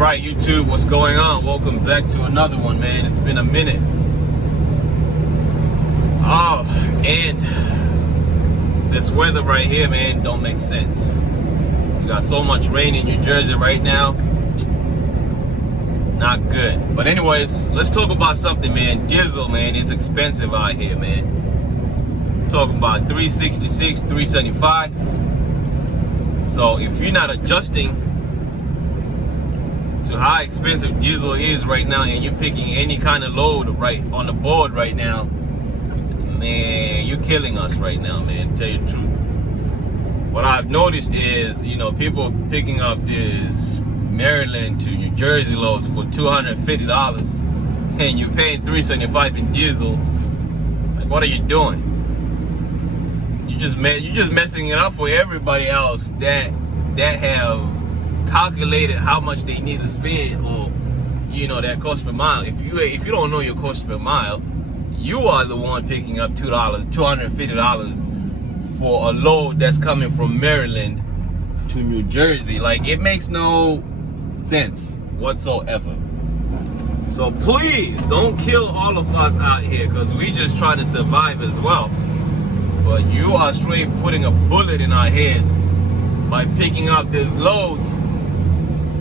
Alright, YouTube, what's going on? Welcome back to another one, man. It's been a minute. Oh, and this weather right here, man, don't make sense. We got so much rain in New Jersey right now. Not good. But anyways, let's talk about something, man. Diesel, man, it's expensive out here, man. Talking about $366, $375. So if you're not adjusting to how expensive diesel is right now, and you're picking any kind of load right on the board right now, man, you're killing us right now, man, to tell you the truth. What I've noticed is, people picking up this Maryland to New Jersey loads for $250, and you're paying $375 in diesel. Like, what are you doing? You're just messing it up for everybody else that have calculated how much they need to spend, or that cost per mile. If you don't know your cost per mile, you are the one picking up $250 for a load that's coming from Maryland to New Jersey. Like, it makes no sense whatsoever. So please don't kill all of us out here, because we just trying to survive as well. But you are straight putting a bullet in our heads by picking up these loads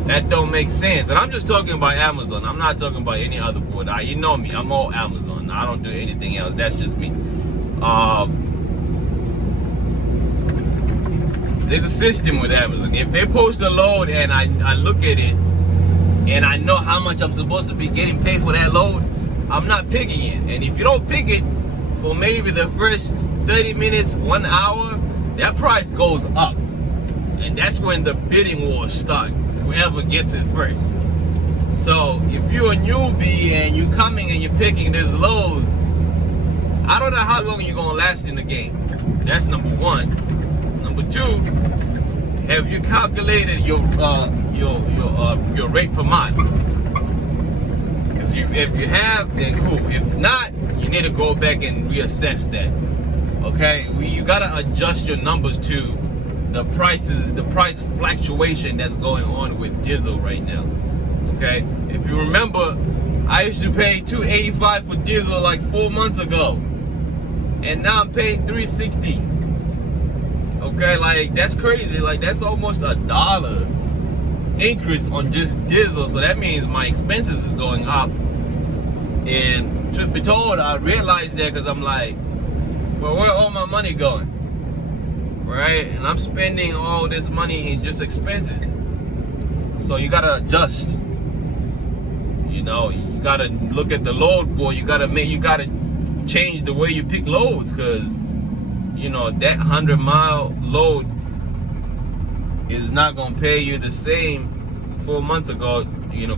that don't make sense. And I'm just talking about Amazon. I'm not talking about any other board. You know me, I'm all Amazon. I don't do anything else. That's just me. There's a system with Amazon. If they post a load and I look at it and I know how much I'm supposed to be getting paid for that load, I'm not picking it. And if you don't pick it for maybe the first 30 minutes, 1 hour, that price goes up. And that's when the bidding wars start. Whoever gets it first. So if you're a newbie and you're coming and you're picking this load, I don't know how long you're gonna last in the game. That's number one. Number two, have you calculated your rate per mile? Because if you have, then cool. If not, you need to go back and reassess that. Okay, you gotta adjust your numbers to the price fluctuation that's going on with diesel right now. Okay, if you remember, I used to pay $285 for diesel like 4 months ago, and now I'm paying $360. Okay, like, that's crazy. Like, that's almost $1 increase on just diesel. So that means my expenses is going up. And truth be told, I realized that because I'm like, well, where all my money going? Right? And I'm spending all this money in just expenses. So you gotta adjust. You gotta look at the load board. You gotta change the way you pick loads, because that 100-mile load is not gonna pay you the same 4 months ago,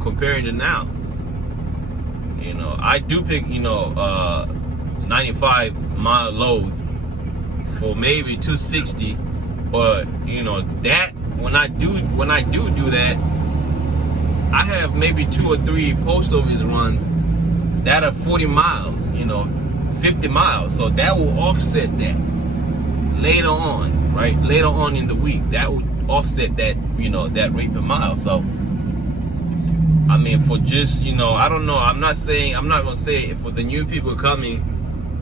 comparing to now. I do pick 95-mile loads for maybe $260, but that when I do that, I have maybe 2 or 3 post office runs that are 40 miles, 50 miles. So that will offset that later on, right? Later on in the week, that will offset that, that rate per mile. So I mean, for just, I don't know. I'm not gonna say for the new people coming,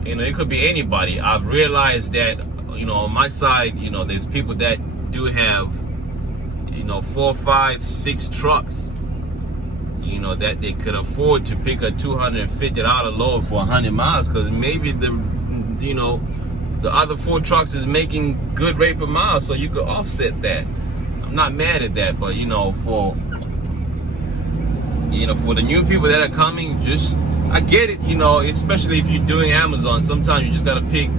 it could be anybody. I've realized that, on my side, there's people that do have, 4, 5, 6 trucks, that they could afford to pick a $250 load for 100 miles, because maybe the other 4 trucks is making good rate per mile, so you could offset that. I'm not mad at that, but for the new people that are coming, I get it, especially if you're doing Amazon. Sometimes you just gotta pick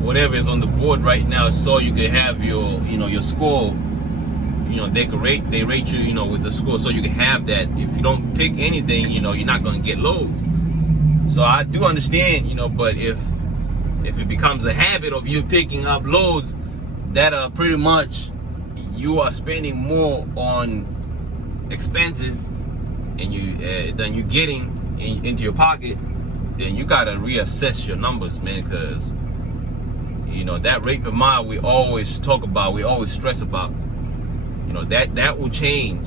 whatever is on the board right now, so you can have your, your score. They rate you, with the score, so you can have that. If you don't pick anything, you're not gonna get loads. So I do understand, but if it becomes a habit of you picking up loads that are pretty much, you are spending more on expenses and than you're getting into your pocket, then you gotta reassess your numbers, man, because that rate per mile we always talk about, we always stress about, that will change,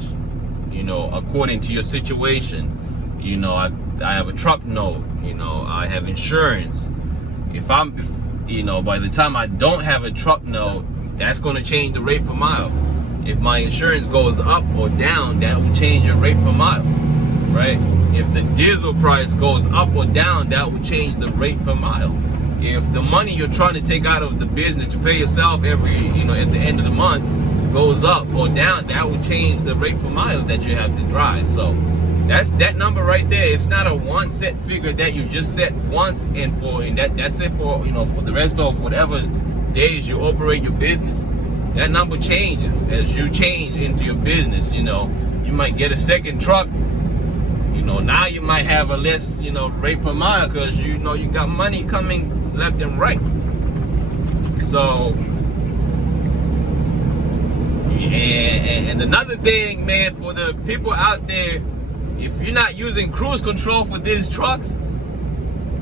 you know, according to your situation. You know, I have a truck note, you know, I have insurance. If you know, by the time I don't have a truck note, that's going to change the rate per mile. If my insurance goes up or down, that will change your rate per mile, right? If the diesel price goes up or down, that will change the rate per mile. If the money you're trying to take out of the business to pay yourself every, you know, at the end of the month goes up or down, that will change the rate per mile that you have to drive. So that's that number right there. It's not a one set figure that you just set once and that's it for, you know, for the rest of whatever days you operate your business. That number changes as you change into your business. You know, you might get a second truck. You know, now you might have a less, you know, rate per mile because you know you got money coming left and right. So, and another thing, man, for the people out there, if you're not using cruise control for these trucks,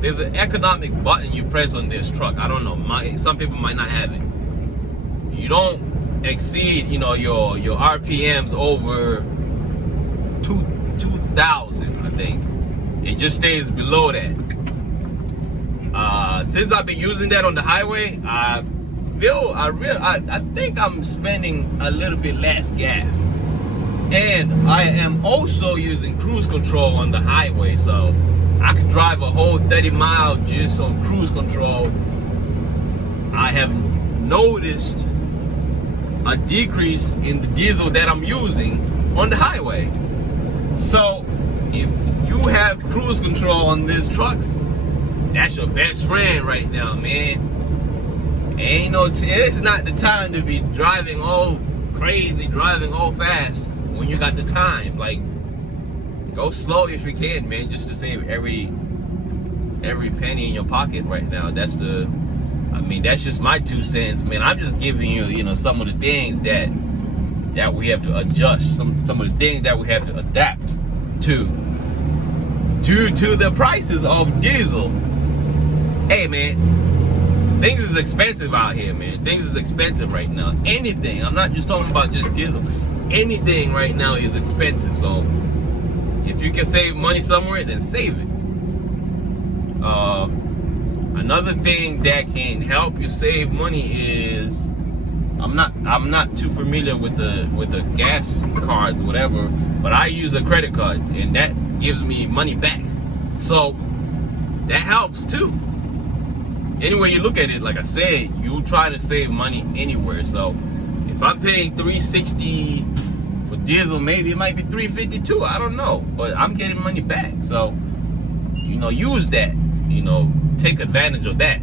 there's an economic button you press on this truck. I don't know, some people might not have it. You don't exceed, you know, your RPMs over 2,000, I think. It just stays below that. Since I've been using that on the highway, I think I'm spending a little bit less gas. And I am also using cruise control on the highway, so I could drive a whole 30 miles just on cruise control. I have noticed a decrease in the diesel that I'm using on the highway. So if you have cruise control on these trucks, that's your best friend right now, man. Ain't no, it's not the time to be driving all crazy, driving all fast when you got the time. Like, go slow if you can, man, just to save every penny in your pocket right now. That's just my 2 cents, man. I'm just giving you, you know, some of the things that we have to adjust, some of the things that we have to adapt to due to the prices of diesel. Hey, man, things is expensive out here, man. Things is expensive right now. Anything, I'm not just talking about just diesel. Anything right now is expensive. So if you can save money somewhere, then save it. Another thing that can help you save money is, I'm not too familiar with the gas cards, whatever, but I use a credit card and that gives me money back. So that helps too. Anyway you look at it, like I said, you try to save money anywhere. So if I'm paying $360 for diesel, maybe it might be $350 too, I don't know, but I'm getting money back. So, you know, use that, you know, take advantage of that.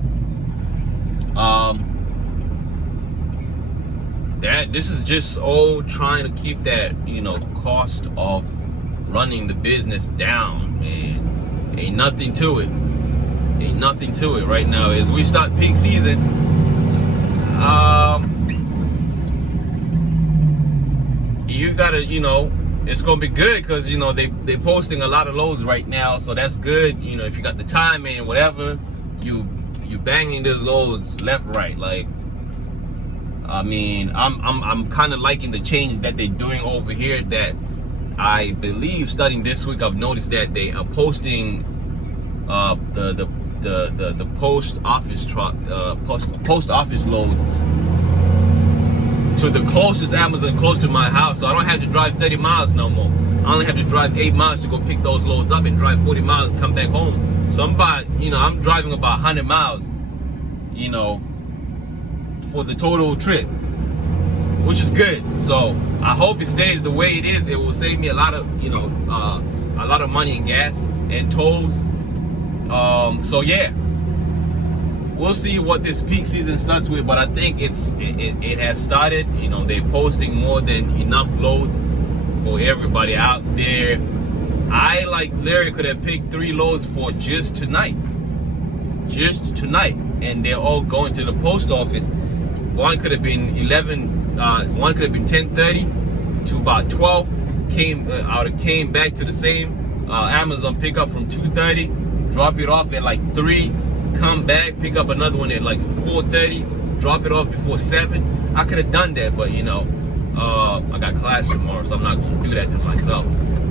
This is just all trying to keep that, you know, cost of running the business down, man. Ain't nothing to it. Ain't nothing to it right now. As we start peak season, you gotta, you know, it's gonna be good because, you know, they're posting a lot of loads right now, so that's good. You know, if you got the time and whatever, you banging those loads left, right. Like, I mean, I'm kind of liking the change that they're doing over here. That I believe starting this week, I've noticed that they are posting the post office truck, post office loads to the closest Amazon close to my house, so I don't have to drive 30 miles no more. I only have to drive 8 miles to go pick those loads up and drive 40 miles and come back home. So I'm driving about 100 miles, you know, for the total trip, which is good. So I hope it stays the way it is. It will save me a lot of, you know, a lot of money in gas and tolls. So yeah, we'll see what this peak season starts with, but I think it has started. You know, they're posting more than enough loads for everybody out there. I, like Larry, could have picked 3 loads for just tonight, and they're all going to the post office. One could have been 1 could have been 10:30 to about 12. Came back to the same Amazon pickup from 2:30. Drop it off at like 3. Come back, pick up another one at like 4:30. Drop it off before 7. I could have done that, but you know, I got class tomorrow, so I'm not gonna do that to myself.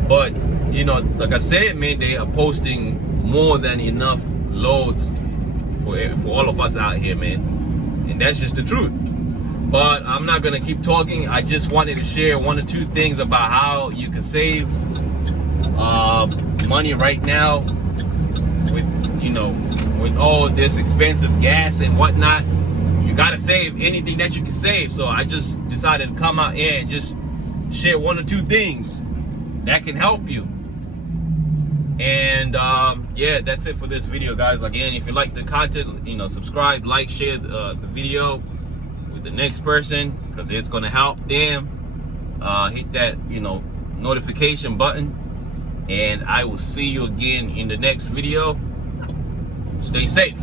But you know, like I said, man, they are posting more than enough loads for all of us out here, man, and that's just the truth. But I'm not gonna keep talking. I just wanted to share 1 or 2 things about how you can save money right now with, you know, with all this expensive gas and whatnot. You gotta save anything that you can save. So I just decided to come out here and just share 1 or 2 things that can help you. And yeah, that's it for this video, guys. Again, if you like the content, you know, subscribe, like, share the video with the next person, because it's gonna help them. Hit that, you know, notification button, and I will see you again in the next video. Stay safe.